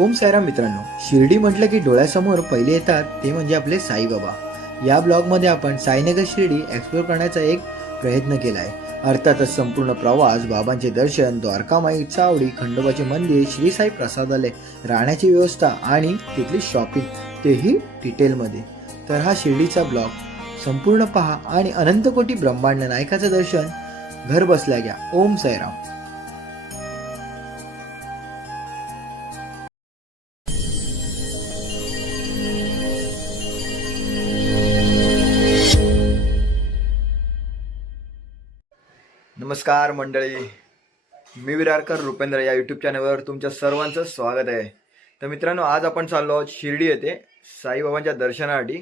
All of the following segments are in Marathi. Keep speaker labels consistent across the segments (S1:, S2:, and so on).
S1: ओम साईराम मित्रांनो शिर्डी म्हटलं की डोळ्यासमोर पहिले येतात ते म्हणजे आपले साईबाबा या ब्लॉगमध्ये आपण साईनगर शिर्डी एक्सप्लोर करण्याचा एक प्रयत्न केला आहे अर्थातच संपूर्ण प्रवास बाबांचे दर्शन द्वारकामाई चावडी खंडोबाचे मंदिर श्री साई प्रसादालय राहण्याची व्यवस्था आणि तिथली शॉपिंग तेही डिटेलमध्ये तर हा शिर्डीचा ब्लॉग. संपूर्ण पहा आणि अनंतकोटी ब्रह्मांड नायकाचं दर्शन. घर बसल्या घ्या. ओम साईराम. नमस्कार मंडळी. मी विरारकर रुपेंद्र या यूट्यूब चॅनलवर तुमच्या सर्वांचं स्वागत आहे. तर मित्रांनो आज आपण चाललो आहोत शिर्डी येथे साईबाबांच्या दर्शनासाठी.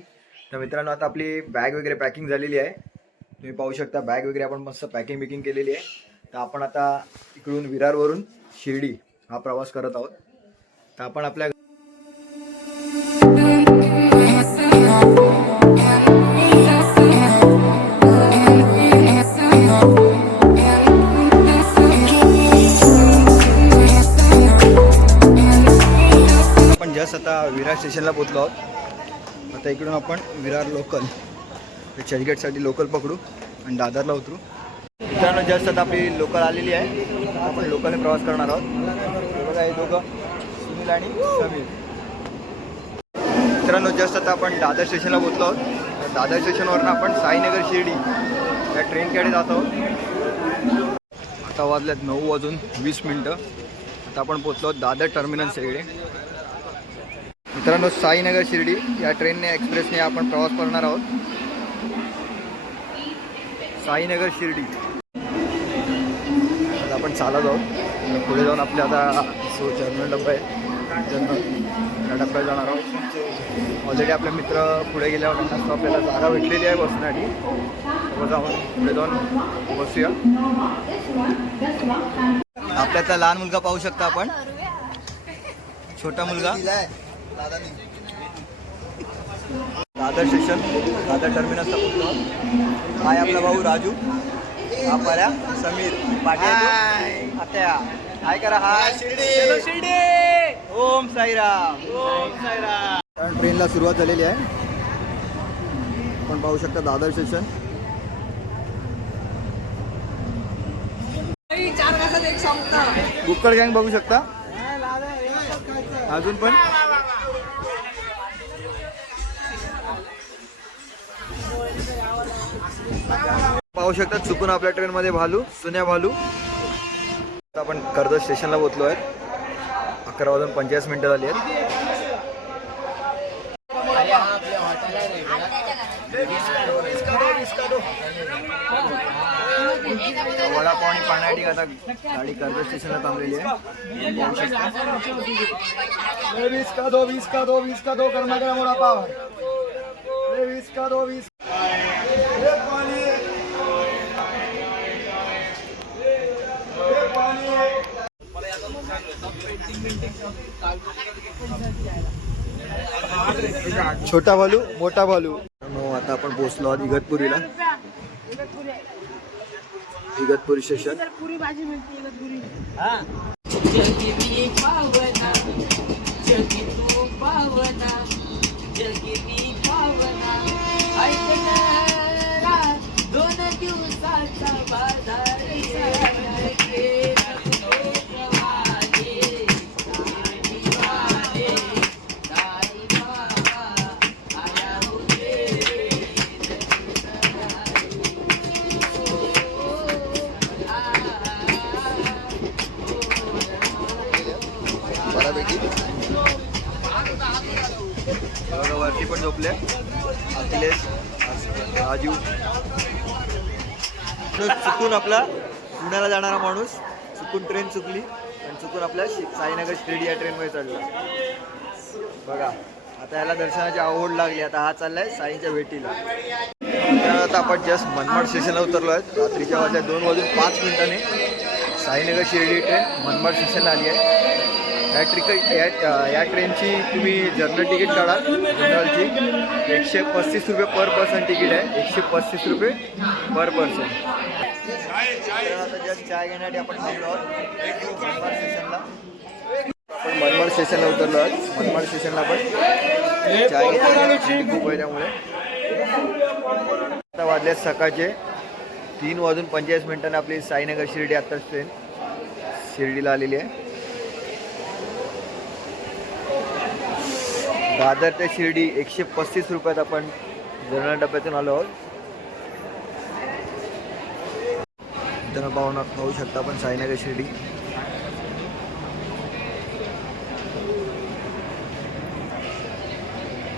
S1: तर मित्रांनो आता आपली बॅग वगैरे पॅकिंग झालेली आहे. तुम्ही पाहू शकता बॅग वगैरे आपण मस्त पॅकिंग बिकिंग केलेली आहे. तर आपण आता इकडून विरारवरून शिर्डी हा प्रवास करत आहोत. तर आपण आपल्या आता विरार स्टेशनला पोचलो आहोत. आता इकडून आपण विरार लोकल चर्चगेटसाठी लोकल पकडू आणि दादरला उतरू. मित्रांनो जस्ट आता आपली लोकल आलेली आहे. आपण लोकलने प्रवास करणार आहोत. बघा हे दोघं सुनील आणि समीर. मित्रांनो जस्ट आता आपण दादर स्टेशनला पोचलो आहोत. दादर स्टेशनवरनं आपण साईनगर शिर्डी या ट्रेनकडे जात आहोत. आता वाजल्यात नऊ वाजून वीस मिनटं. आता आपण पोचलो आहोत दादर टर्मिनल इकडे मित्रांनो साईनगर शिर्डी या ट्रेनने एक्सप्रेसने आपण प्रवास करणार आहोत. साईनगर शिर्डी. आता आपण चालत आहोत. पुढे जाऊन आपल्या आता सो जर्नल डब्बा आहे जनरल या डब्यात जाणार आहोत. ऑलरेडी आपले मित्र पुढे गेल्यावर त्यांना आपल्याला जागा भेटलेली आहे बसण्यासाठी. जाऊन पुढे जाऊन बसूया. आपल्यातला लहान मुलगा पाहू शकता आपण. छोटा मुलगा. दादर स्टेशन दादर टर्मिनसला पोहोचलो हाय आपला भाऊ राजू. हा पर्या समीर पाटील. आत्या हाय करा हाय. शिर्डी. ओम साईराम. ओम साईराम. ट्रेनला सुरुवात झालेली आहे. आपण पाहू शकता दादर स्टेशन. बुक्कड गँग बघू शकता. अजून पण? पाहू शकता चुकून आपल्या ट्रेन मध्ये भालू सुन्या भालू. आता आपण कर्जत स्टेशनला पोचलो आहेत अकरा वाजून पंचेचाळीस मिनिटं झाली आहेत. वडापाव आणि पाण्यासाठी आता गाडी कर्जत स्टेशनला थांबलेली आहे. वीस का दो वीस का दो वीस का दो गरमा गरम वडापाव. वीस का दो वीस छोटा भालू मोठा भालू. मित्रांनो, आता आपण पोहोचलो आहोत इगतपुरीला. इगतपुरी स्टेशन
S2: पुरी भाजी
S1: चुकून ट्रेन चुकली. आणि चुकून आपल्या साईनगर शिर्डी या ट्रेनमध्ये चढला. बघा आता याला दर्शनाची आवड लागली. आता हा चाललाय साईच्या भेटीला. आता आपण जस्ट मनमाड स्टेशनला उतरलो आहेत रात्रीच्या वाजल्या दोन वाजून पाच मिनिटांनी साईनगर शिर्डी ट्रेन मनमाड स्टेशनला आली आहे. या ट्रिक या या ट्रेनची तुम्ही जनरल तिकीट काढा जनरलची एकशे पस्तीस रुपये पर पर्सन तिकीट आहे. एकशे पस्तीस रुपये पर पर्सन जस्ट चाय घेण्यासाठी आपण थांबलो आहोत. मनमाड स्टेशनला. आपण मनमाड स्टेशनला उतरलो आज मनमाड स्टेशनला पण चाय खूप आहे त्यामुळे आता वाजले सकाळचे तीन वाजून पंचेचाळीस मिनिटांनी आपली साईनगर शिर्डी आत्ताच ट्रेन शिर्डीला आलेली आहे. दादर ते शिर्डी एकशे पस्तीस रुपयात आपण जनरल डब्यातून आलो आहोत. मित्रांनो पाहू ना पाहू शकता आपण साईनगर शिर्डी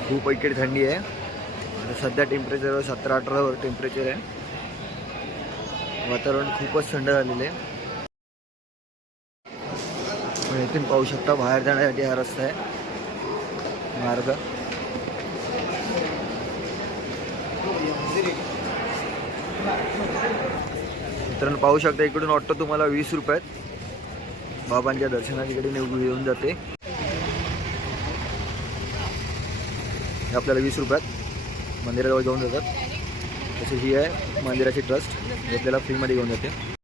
S1: खूप इकडे थंडी आहे. सध्या टेम्परेचर सतरा अठरावर टेम्परेचर आहे. वातावरण खूपच थंड झालेलं आहे. इथून पाहू शकता बाहेर जाण्यासाठी हा रस्ता आहे. मार्ग. मित्रांनो पाहू शकता इकडून ऑटो तुम्हाला वीस रुपयात. बाबांच्या दर्शनाकडे निघून येऊन जाते. हे आपल्याला वीस रुपयात मंदिराजवळ घेऊन जातात. तसे ही आहे मंदिराची ट्रस्ट. ही आपल्याला फ्रीमध्ये घेऊन जाते.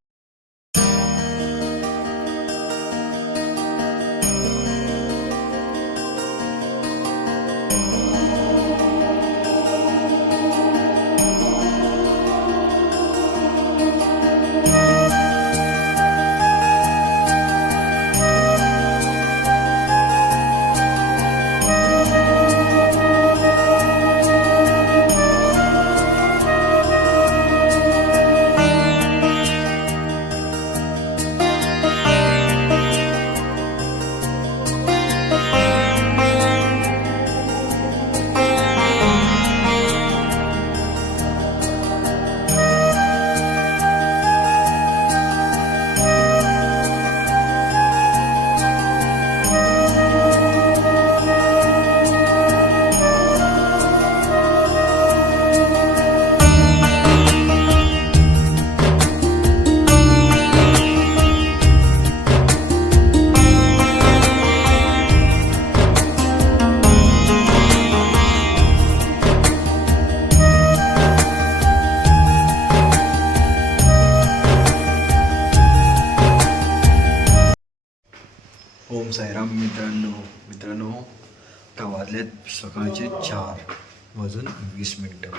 S1: ओम साईराम मित्रांनो मित्रांनो आता वाजलेत सकाळचे चार वाजून वीस मिनटं.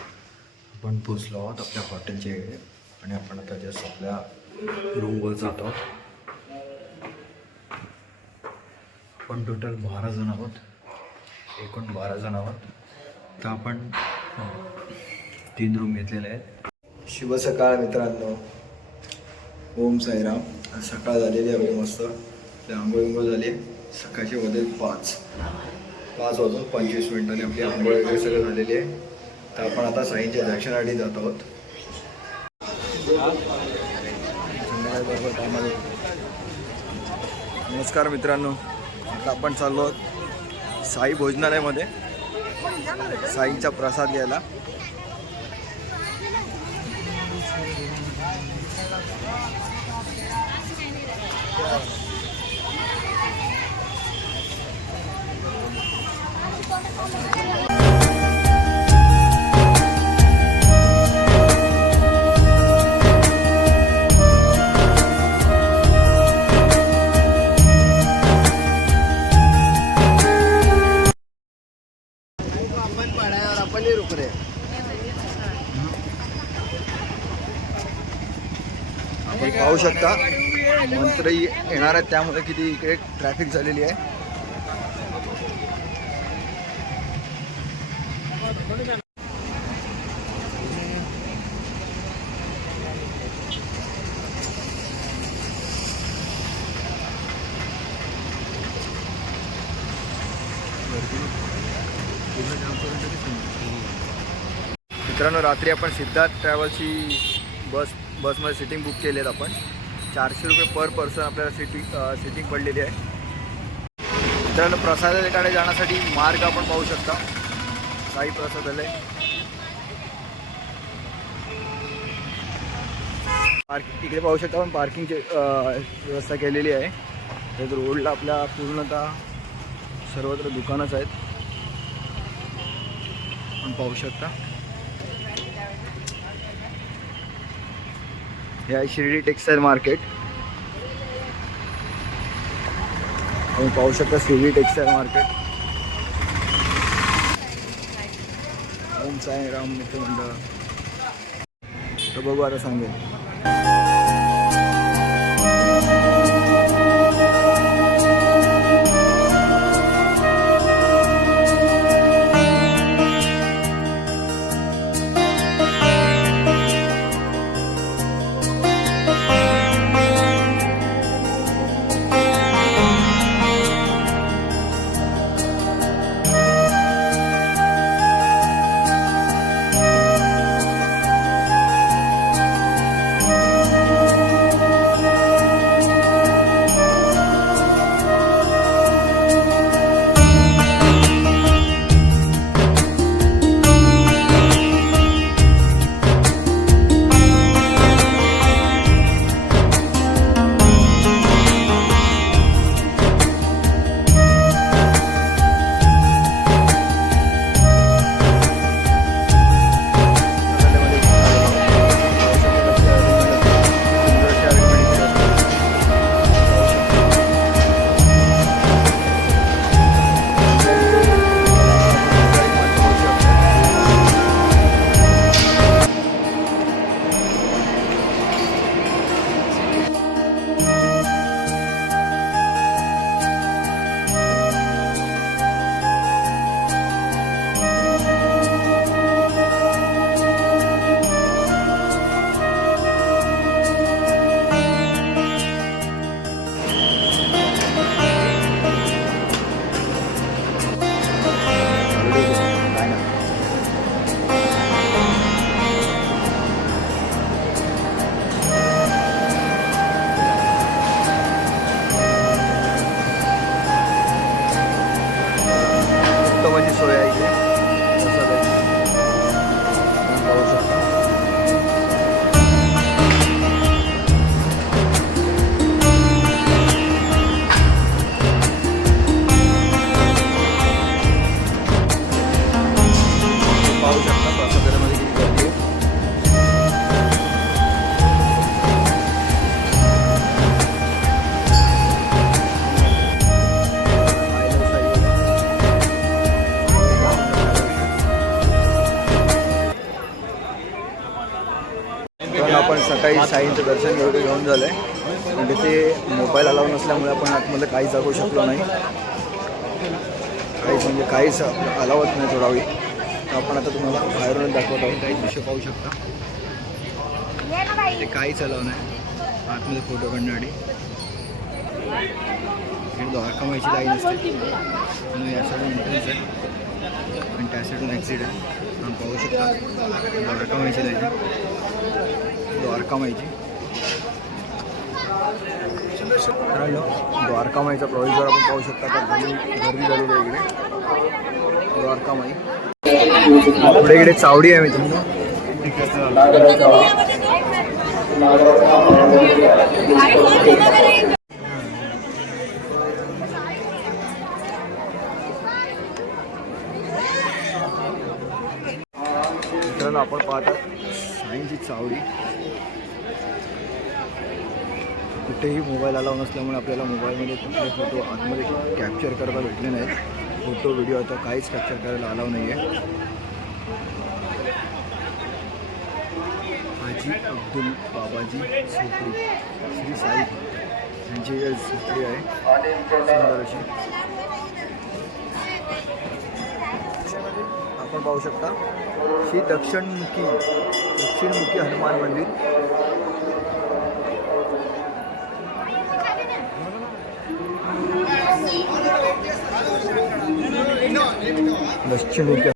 S1: आपण पोचलो आहोत आपल्या हॉटेलच्या इकडे आणि आपण आता जस्ट आपल्या रूमवर जात आहोत. आपण टोटल बारा जण आहोत. एकूण बारा जण आहोत. तर आपण हो, तीन रूम घेतलेले आहेत. शुभ सकाळ मित्रांनो. ओम साईराम. सकाळ झालेली आहे मस्त. आपली आंघोळ विंघोळ झाली. सकाळचे वाजले पाच. पाच वाजून पंचवीस मिनिटांनी आपली आंघोळ वगैरे सगळं झालेली आहे. तर आपण आता साईंच्या दर्शनासाठी जात आहोत. नमस्कार मित्रांनो. आता आपण चाललो आहोत साई भोजनालयामध्ये. साईंचा प्रसाद घ्यायला. Yeah. आपण पाहू शकता मंत्र येणार आहेत त्यामुळे किती इकडे ट्रॅफिक झालेली आहे. मित्रांनो रात्री आपण सिद्धार्थ ट्रॅव्हल्सची बस बसमध्ये सिटिंग बुक केली आहेत आपण. चारशे रुपये पर पर्सन आपल्याला सिटिंग सिटिंग पडलेली आहे. मित्रांनो प्रसादाकडे जाण्यासाठी मार्ग आपण पाहू शकता. साई प्रसादालय पार्क इकडे पाहू शकता आपण पार्किंगची व्यवस्था केलेली आहे. त्यात रोडला आपल्या पूर्णतः सर्वत्र दुकानच आहेत. आपण पाहू शकता. हे आहे शिर्डी टेक्सटाईल मार्केट आपण पाहू शकता शिर्डी टेक्सटाईल मार्केट ओम साई राम मित्र मंडळ. तर बघू आता सांगेल आपण सकाळी साईंचं दर्शन वगैरे घेऊन झालं आहे म्हणजे ते मोबाईल अलाव नसल्यामुळे आपण आतमध्ये काही जागू शकलो नाही. काहीच म्हणजे काहीच अलावत नाही थोडा वेळ. तर आपण आता तुम्हाला बाहेरूनच दाखवत आहोत. काही दृश्य पाहू शकता. ते काहीच अलाव नाही. आतमध्ये फोटो काढण्यासाठी इकडे द्वारकामाईची लाईन असते. आणि या साईडून एंट्रन्स आहे. आणि त्या साईडून एक्झिट आहे. आपण पाहू शकता. द्वारकामाईची लाईन. आहे द्वारकामाईची द्वारकामाईचा प्रवेशद्वार आपण पाहू शकता का गर्दी झालेली आहे इकडे. द्वारकामाई पुढे इकडे चावडी आहे मित्रांनो आपण पाहतो साईंची चावडी. कुठेही मोबाईल अलाव नसल्यामुळे आपल्याला मोबाईलमध्ये कुठले फोटो आतमध्ये कॅप्चर करायला भेटले नाहीत. फोटो व्हिडिओ आता काहीच कॅप्चर करायला अलाव नाही आहे हाजी अब्दुल बाबाजी झोपडी श्री साई यांची झोपडी आहे. सुंदर अशी. आपण पाहू शकता श्री दक्षिणमुखी दक्षिणमुखी हनुमान मंदिर. दक्षिणमुखी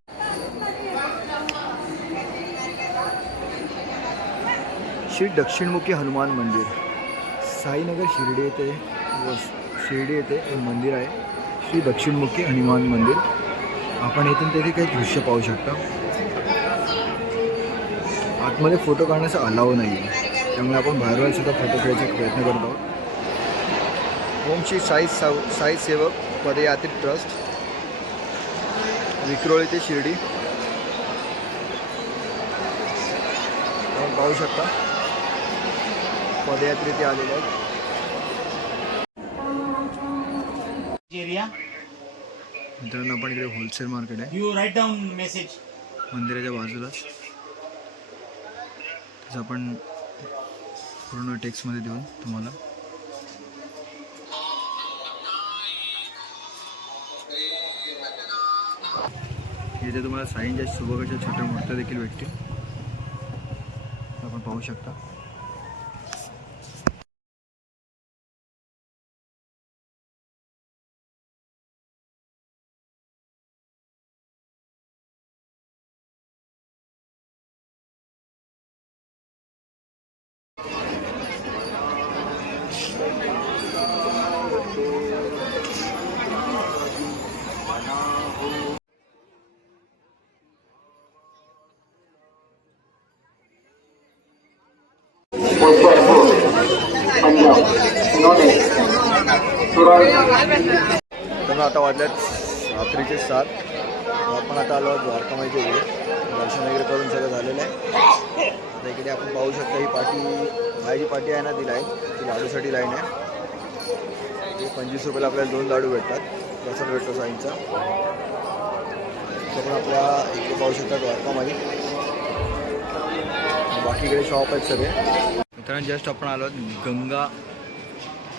S1: श्री दक्षिणमुखी हनुमान मंदिर साईनगर शिर्डी येथे व शिर्डी येथे हे मंदिर आहे श्री दक्षिणमुखी हनुमान मंदिर आपण इथून तेथे काही दृश्य पाहू शकता आतमध्ये फोटो काढण्याचा अलाव नाही आहे त्यामुळे आपण बाहेरवर सुद्धा फोटो घ्यायचा प्रयत्न करत आहोत ओम श्री साई साव साई सेवक पदयात्री ट्रस्ट विक्रोळी ते शिर्डी. आपण पाहू शकता. पदयात्री ते आलेले आहेत. मित्रांनो आपण इकडे होलसेल मार्केट आहे.
S3: You write down message.
S1: मंदिराच्या बाजूलाच तसं आपण पूर्ण टेक्स्टमध्ये देऊन तुम्हाला इथे तुम्हाला साईंच्या शुभकाच्या छोट्या मूर्त्या देखील भेटतील. आपण पाहू शकता. त्यामुळे आता वाजल्यात रात्रीचे सात. आपण आता आलो आहोत इकडे. दर्शन वगैरे करून सगळं झालेलं आहे. आता इकडे आपण पाहू शकता ही पाटी माझी पाटी आहे ना ती लाईन ती लाडूसाठी लाईन आहे. ते पंचवीस रुपयाला आपल्याला दोन लाडू भेटतात. प्रसाद भेटतो साईंचा. तर आपण आपल्या इकडे पाहू शकता द्वारकामाई बाकी इकडे शॉप आहेत सगळे. मित्रांनो जस्ट आपण आलो आहोत गंगा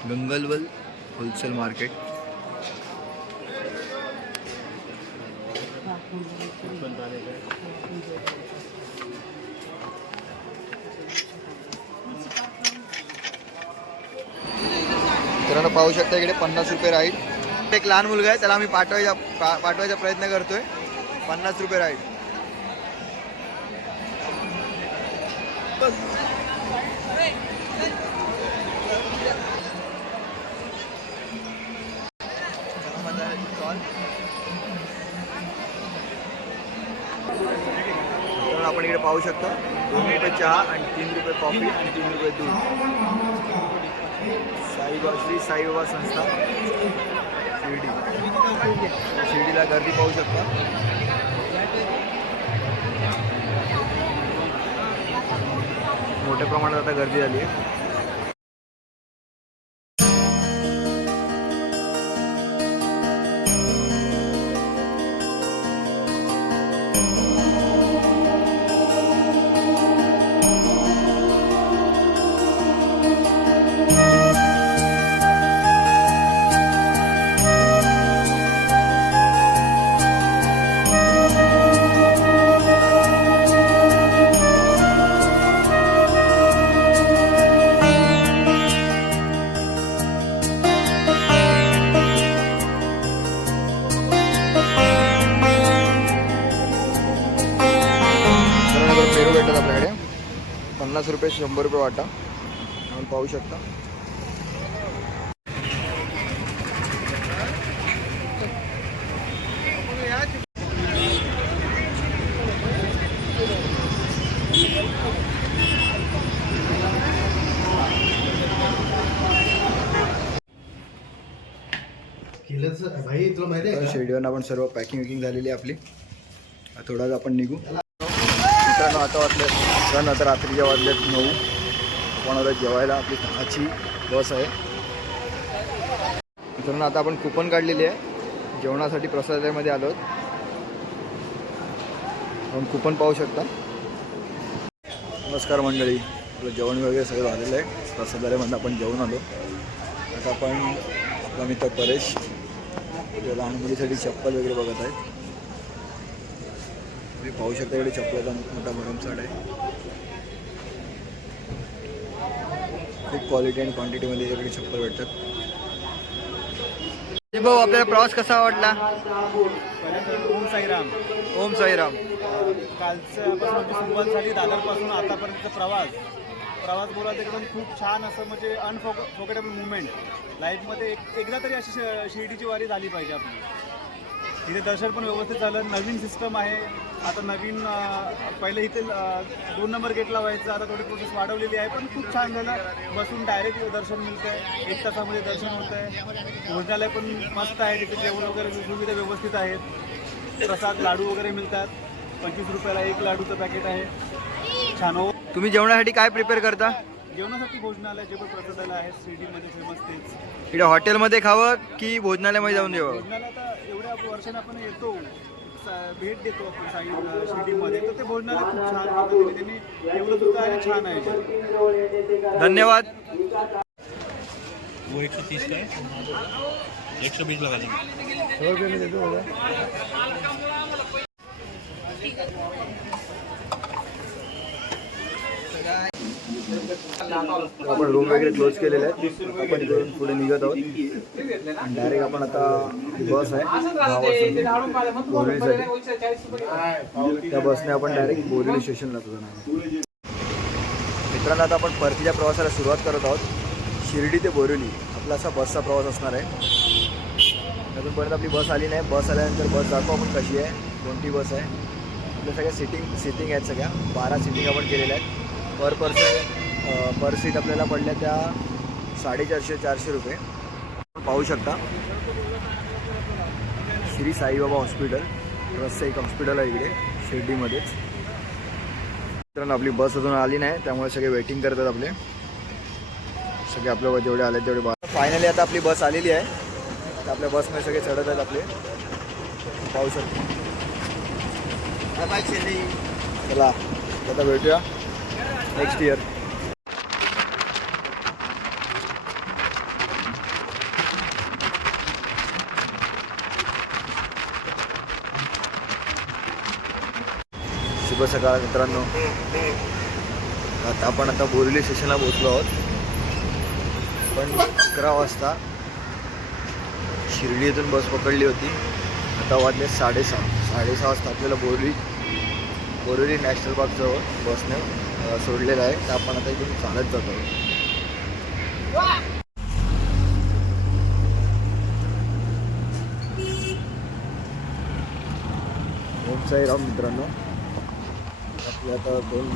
S1: गंगलवल होलसेल मार्केट मित्रांनो पाहू शकता इकडे पन्नास रुपये राईड एक लहान मुलगा आहे त्याला आम्ही पाठवायचा पा- पाठवायचा प्रयत्न करतोय. पन्नास रुपये राईड पाहू शकता. दोन रुपये चहा आणि तीन रुपये कॉफी आणि तीन रुपये दूध. साईबा श्री साईबाबा संस्था शिर्डी. शिर्डीला गर्दी पाहू शकता. मोठ्या प्रमाणात आता गर्दी झाली आहे. रुपये शंभर रुपये वाटा. आपण पाहू शकता. शेडीवर आपण सर्व पॅकिंग विकिंग झालेली आपली. थोडा आपण निघू. मित्रांनो आता वाटलं कारण आता रात्रीच्या वाजल्यात नऊ. कोणाला जेवायला आपली दहाची बस आहे. मित्रांनो आता आपण कुपन काढलेली आहे. जेवणासाठी प्रसादालयामध्ये आलो आपण कुपन पाहू शकता. नमस्कार मंडळी. आपलं जेवण वगैरे सगळं झालेलं आहे. प्रसादालयामधून आपण जेवण आलो. आता आपण आपला मित्र परेश लहान मुलीसाठी चप्पल वगैरे बघत आहेत तुम्ही पाहू शकता इकडे चप्पलाचा मोठा भरमसाठ आहे. खूप क्वालिटी आणि क्वांटिटीमध्ये इकडे चप्पल भेटतात. भाऊ आपल्याला प्रवास कसा आवडला
S3: ओम साईराम.
S1: ओम साईराम.
S3: कालचं पासून सुरुवात झाली दादरपासून आतापर्यंतचा प्रवास. प्रवास बोलायचं एकदम खूप छान असं म्हणजे अनफोक फोकेटेबल मुवमेंट लाईफमध्ये एक एकदा तरी अशी शिर्डीची वारी झाली पाहिजे आपली. तिथे दर्शन पण व्यवस्थित झालं. नवीन सिस्टम आहे. आता नवीन पहिले इथे दोन नंबर गेटला व्हायचं. आता थोडी प्रोसेस वाढवलेली आहे. पण खूप छान झालं. बसून डायरेक्ट दर्शन मिळतं आहे एक तासामध्ये दर्शन होतं आहे भोजनालय पण मस्त आहे. तिथे जेवण वगैरे सुविधा व्यवस्थित आहेत. प्रसाद लाडू वगैरे मिळतात. पंचवीस रुपयाला एक लाडूचं पॅकेट आहे. छान हो.
S1: तुम्ही जेवणासाठी काय प्रिपेअर करता?
S3: जेवणासाठी भोजनालय जे पण प्रसादालय आहे. शिर्डीमध्ये फेमस तेच.
S1: इकडे हॉटेलमध्ये खावं की भोजनालयामध्ये जाऊन जेवावं?
S3: भोजनालय आता एवढ्या आपण वर्षाने आपण येतो भेट देतो आपण साई शिर्डीमध्ये तर ते बोलणारे खूप छान पद्धतीने त्यांनी ठेवलं सुद्धा आणि छान आहे.
S1: धन्यवाद.
S4: वो एक सौ तीस का है एक सौ बीस लगा देंगे
S1: आपण रूम वगैरे क्लोज केलेले आहेत. आपण इकडून पुढे निघत आहोत. आणि डायरेक्ट आपण आता बस आहे. बोरिवलीसाठी त्या बसने आपण डायरेक्ट बोरिवली स्टेशनला जाणार मित्रांनो आता आपण परतीच्या प्रवासाला सुरुवात करत आहोत. शिर्डी ते बोरिवली आपला असा बसचा प्रवास असणार आहे. अजूनपर्यंत आपली बस आली नाही. बस आल्यानंतर बस दाखवू आपण कशी आहे कोणती बस आहे. आपल्या सगळ्या सिटिंग सिटिंग आहेत सगळ्या. बारा सिटिंग आपण केलेल्या आहेत. पर पर्सन पर सीट आपल्याला पडल्या त्या साडेचारशे चारशे रुपये. आपण पाहू शकता. श्री साईबाबा हॉस्पिटल रस्ता एक हॉस्पिटल आहे इकडे शिर्डीमध्येच. मित्रांनो आपली बस अजून आली नाही त्यामुळे सगळे वेटिंग करतात आपले. सगळे आपल्या जेवढे आले तेवढे बस फायनली आता आपली बस आलेली आहे. तर आपल्या बसमध्ये सगळे चढत आहेत आपले. पाहू शकता. चला आता भेटूया. नेक्स्ट इयर शुभ सकाळ मित्रांनो. आता आपण आता बोरिवली स्टेशनला पोहोचलो आहोत. पण अकरा वाजता शिर्डी इथून बस पकडली होती. आता वाजले साडेसहा. साडेसहा वाजता आपल्याला बोरिवली बोरिवली नॅशनल पार्कजवळ बसने सोडलेलं आहे. तर आपण आता इथून चालत जातो. ओम साईराम मित्रांनो. आपले आता दोन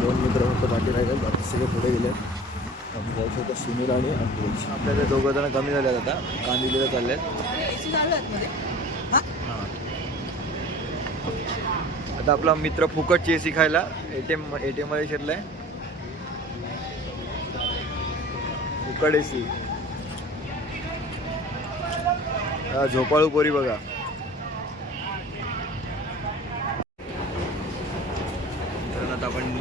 S1: दोन मित्र फक्त बाकी राहिले. बाकी सगळे पुढे गेले. आपण जायचं होतं सुनील आणि अंकुश. आपल्याला दोघं जण कमी झाले आता. कांदिवलीला चालले आहेत आता आपला मित्र फुकट चे खायला A T M A T एममध्ये शिरलाय. फुकट एसी झोपाळू पोरी बघा तर आता आपण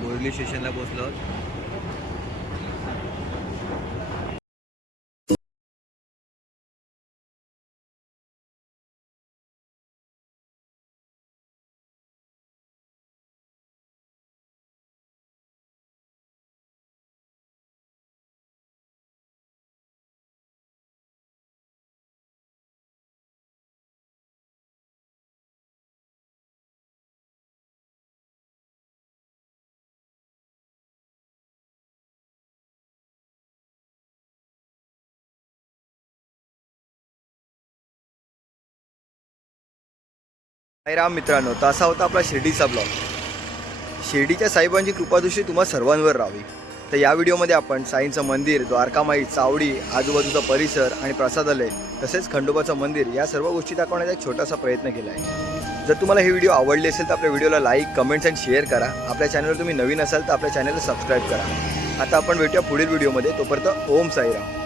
S1: बोरली स्टेशनला पोहोचलो. राम मित्रांनो तर असा होता आपला शिर्डीचा ब्लॉग शिर्डीच्या साईबांची कृपादृष्टी तुम्हा सर्वांवर राहावी. तर या व्हिडिओमध्ये आपण साईंचं मंदिर द्वारकामाई चावडी आजूबाजूचा परिसर आणि प्रसादालय तसेच खंडोबाचं मंदिर या सर्व गोष्टी दाखवण्याचा एक छोटासा प्रयत्न केला आहे. जर तुम्हाला हे व्हिडिओ आवडले असेल तर आपल्या व्हिडिओला लाईक कमेंट्स अँड शेअर करा. आपल्या चॅनलवर तुम्ही नवीन असाल तर आपल्या चॅनलला सबस्क्राईब करा. आता आपण भेटूया पुढील व्हिडिओमध्ये. तोपर्यंत ओम साईराम.